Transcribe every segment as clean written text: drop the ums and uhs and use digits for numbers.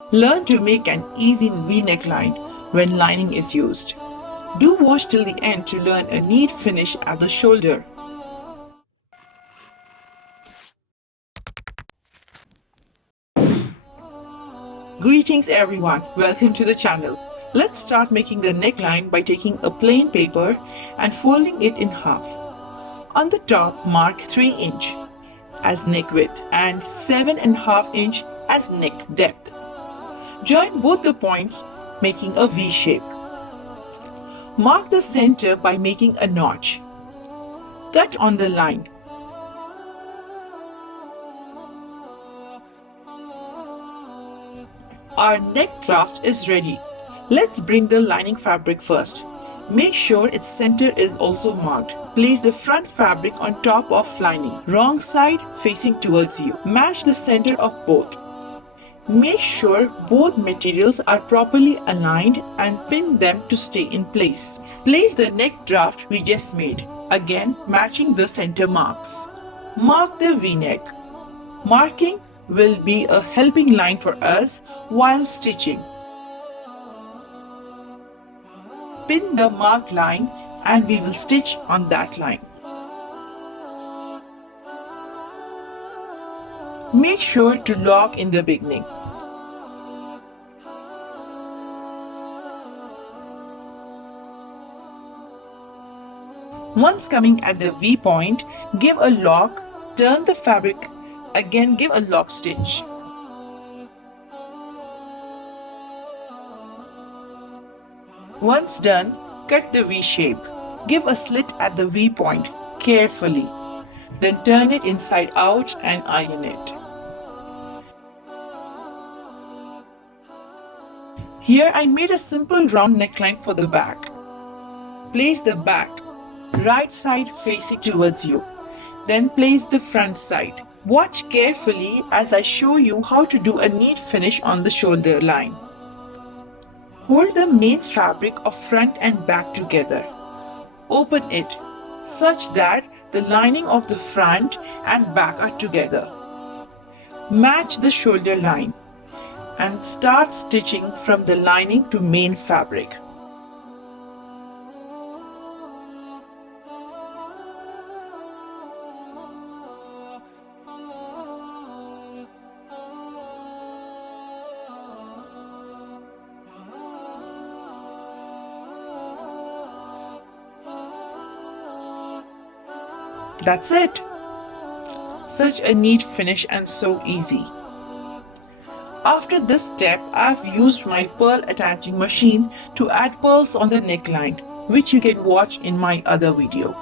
Learn to make an easy V neckline when lining is used. Do watch till the end to learn a neat finish at the shoulder. Greetings everyone, welcome to the channel. Let's start making the neckline by taking a plain paper and folding it in half. On the top, mark 3 inch as neck width and 7.5 inch as neck depth. Join both the points, making a V shape. Mark the center by making a notch. Cut on the line. Our neck craft is ready. Let's bring the lining fabric first. Make sure its center is also marked. Place the front fabric on top of lining, wrong side facing towards you. Match the center of both. Make sure both materials are properly aligned and pin them to stay in place. Place the neck draft we just made, again matching the center marks. Mark the V-neck. Marking will be a helping line for us while stitching. Pin the marked line and we will stitch on that line. Make sure to lock in the beginning. Once coming at the V point, give a lock, turn the fabric, again give a lock stitch. Once done, cut the V shape. Give a slit at the V point carefully. Then turn it inside out and iron it. Here I made a simple round neckline for the back. Place the back, right side facing towards you. Then place the front side. Watch carefully as I show you how to do a neat finish on the shoulder line. Hold the main fabric of front and back together. Open it such that the lining of the front and back are together. Match the shoulder line and start stitching from the lining to main fabric. That's it. Such a neat finish and so easy. After this step, I've used my pearl attaching machine to add pearls on the neckline, which you can watch in my other video.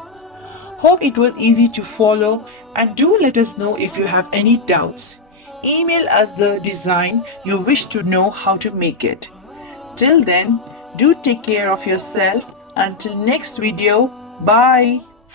Hope it was easy to follow, and do let us know if you have any doubts. Email us the design you wish to know how to make it. Till then, do take care of yourself. Until next video, bye.